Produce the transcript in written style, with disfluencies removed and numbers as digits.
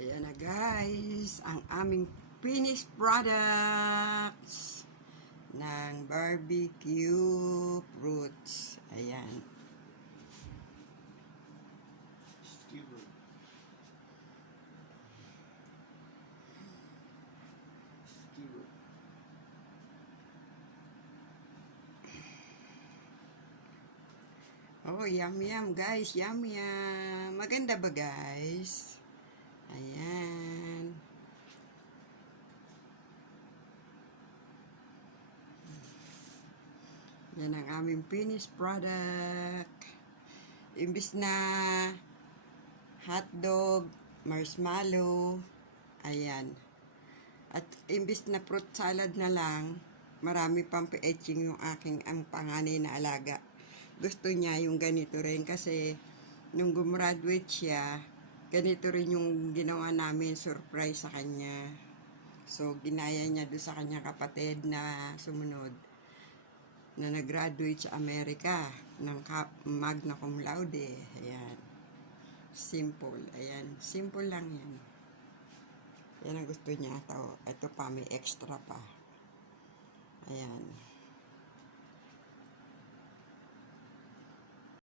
Ayan na guys, ang aming finished products ng barbecue fruits. Ayan. Oh, yum yum guys, yum yum. Maganda ba guys? Ayan. Yan ang aming finished product. Imbis na hotdog, marshmallow, ayan. At imbis na fruit salad na lang, marami pang pa-etching yung aking ang panganay na alaga. Gusto niya yung ganito rin kasi nung gumraduate siya, ganito rin yung ginawa namin, surprise sa kanya. So, ginaya niya doon sa kanya kapatid na sumunod na nag-graduate sa Amerika ng magna cum laude. Ayan. Simple. Ayan. Simple lang yan. Yan ang gusto niya. Ito pa, may extra pa. Ayan.